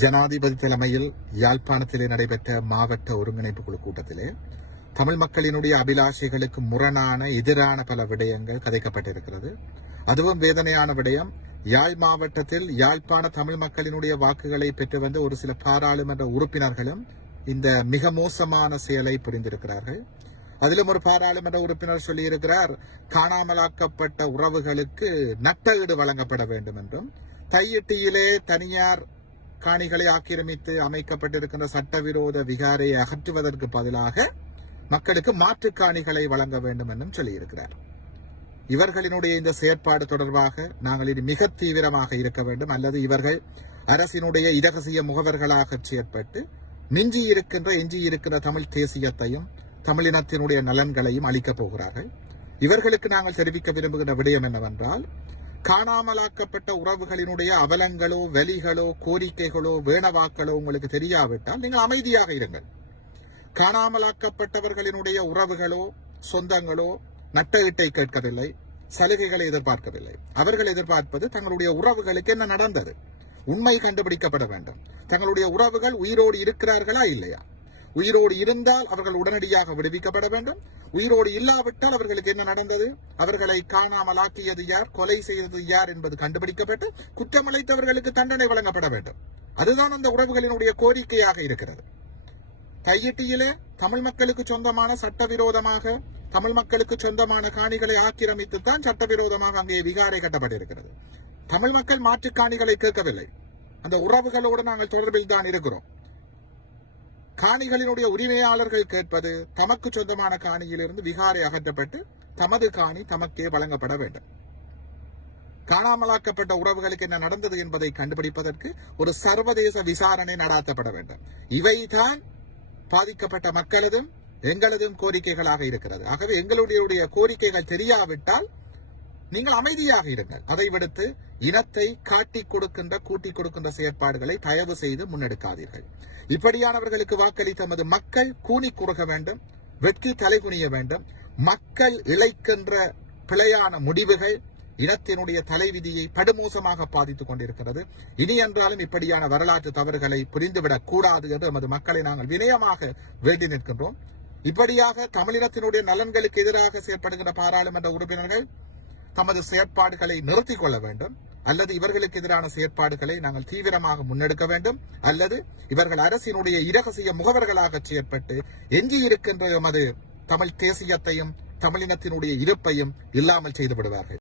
ஜனாதிபதி தலைமையில் யாழ்ப்பாணத்திலே நடைபெற்ற மாவட்ட ஒருங்கிணைப்பு குழு கூட்டத்திலே தமிழ் மக்களினுடைய அபிலாஷைகளுக்கு முரணான எதிரான பல விடயங்கள் கதைக்கப்பட்டிருக்கிறது. அதுவும் வேதனையான விடயம். யாழ் மாவட்டத்தில் யாழ்ப்பாண தமிழ் மக்களினுடைய வாக்குகளை பெற்று வந்த ஒரு சில பாராளுமன்ற உறுப்பினர்களும் இந்த மிக மோசமான செயலை புரிந்திருக்கிறார்கள். அதிலும் ஒரு பாராளுமன்ற உறுப்பினர் சொல்லியிருக்கிறார், காணாமலாக்கப்பட்ட உறவுகளுக்கு நட்டஈடு வழங்கப்பட வேண்டும் என்றும், தையிட்டியிலே தனியார் காணிகளை ஆக்கிரமித்து அமைக்கப்பட்டிருக்கின்ற சட்டவிரோத விகாரையை அகற்றுவதற்கு பதிலாக மக்களுக்கு மாற்று காணிகளை வழங்க வேண்டும் என்றும் சொல்லியிருக்கிறார். இவர்களினுடைய இந்த செயற்பாடு தொடர்பாக நாங்கள் இது மிக தீவிரமாக இருக்க வேண்டும், அல்லது இவர்கள் அரசினுடைய இரகசிய முகவர்களாக செயற்பட்டு எஞ்சி இருக்கின்ற தமிழ் தேசியத்தையும் தமிழினத்தினுடைய நலன்களையும் அளிக்கப் போகிறார்கள். இவர்களுக்கு நாங்கள் தெரிவிக்க விரும்புகின்ற விடயம் என்னவென்றால், காணாமலாக்கப்பட்ட உறவுகளினுடைய அவலங்களோ வலிகளோ கோரிக்கைகளோ வேணவாக்களோ உங்களுக்கு தெரியாவிட்டால் நீங்கள் அமைதியாக இருங்கள். காணாமலாக்கப்பட்டவர்களினுடைய உறவுகளோ சொந்தங்களோ நட்டஈட்டை கேட்கவில்லை, சலுகைகளை எதிர்பார்க்கவில்லை. அவர்கள் எதிர்பார்ப்பது தங்களுடைய உறவுகளுக்கு என்ன நடந்தது, உண்மை கண்டுபிடிக்கப்பட வேண்டும். தங்களுடைய உறவுகள் உயிரோடு இருக்கிறார்களா இல்லையா, உயிரோடு இருந்தால் அவர்கள் உடனடியாக விடுவிக்கப்பட வேண்டும். உயிரோடு இல்லாவிட்டால் அவர்களுக்கு என்ன நடந்தது, அவர்களை காணாமலாக்கியது யார், கொலை செய்தது யார் என்பது கண்டுபிடிக்கப்பட்டு குற்றமளித்தவர்களுக்கு தண்டனை வழங்கப்பட வேண்டும். அதுதான் அந்த உறவுகளினுடைய கோரிக்கையாக இருக்கிறது. தையிட்டியிலே தமிழ் மக்களுக்கு சொந்தமான சட்டவிரோதமாக தமிழ் மக்களுக்கு சொந்தமான காணிகளை ஆக்கிரமித்துத்தான் சட்டவிரோதமாக அங்கே விகாரை கட்டப்பட்டிருக்கிறது. தமிழ் மக்கள் மாற்று காணிகளை கேட்கவில்லை. அந்த உறவுகளோடு நாங்கள் தொடர்பில் தான் இருக்கிறோம். காணிகளினுடைய உரிமையாளர்கள் கேட்பது தமக்கு சொந்தமான காணியிலிருந்து விகாரை அகற்றப்பட்டு தமது காணி தமக்கே வழங்கப்பட வேண்டும். காணாமலாக்கப்பட்ட உறவுகளுக்கு என்ன நடந்தது என்பதை கண்டுபிடிப்பதற்கு ஒரு சர்வதேச விசாரணை நடாத்தப்பட வேண்டும். இவைதான் பாதிக்கப்பட்ட மக்களதும் எங்களதும் கோரிக்கைகளாக இருக்கிறது. ஆகவே எங்களுடைய கோரிக்கைகள் தெரியாவிட்டால் நீங்கள் அமைதியாக இருங்கள். அதை விடுத்து இனத்தை காட்டிக் கொடுக்கின்ற கூட்டிக் கொடுக்கின்ற செயற்பாடுகளை தயவு செய்து முன்னெடுக்காதீர்கள். இப்படியானவர்களுக்கு வாக்களித்த நமது மக்கள் கூனி குறுக வேண்டும், வெட்கி தலைகுனிய வேண்டும். மக்கள் இழைக்கின்ற பிழையான முடிவுகள் இனத்தினுடைய தலைவிதியை படுமோசமாக பாதித்துக் கொண்டிருக்கிறது. இனி என்றாலும் இப்படியான வரலாற்று தவறுகளை புரிந்துவிடக் கூடாது என்று நமது மக்களை நாங்கள் வினயமாக வேண்டி நிற்கின்றோம். இப்படியாக தமிழினத்தினுடைய நலன்களுக்கு எதிராக செயற்படுகின்ற பாராளுமன்ற உறுப்பினர்கள் தமது செயற்பாடுகளை நிறுத்திக் கொள்ள வேண்டும், அல்லது இவர்களுக்கு எதிரான செயற்பாடுகளை நாங்கள் தீவிரமாக முன்னெடுக்க வேண்டும், அல்லது இவர்கள் அரசினுடைய இரகசிய முகவர்களாக செயற்பட்டு எஞ்சி இருக்கின்ற எமது தமிழ் தேசியத்தையும் தமிழினத்தினுடைய இருப்பையும் இல்லாமல் செய்து விடுவார்கள்.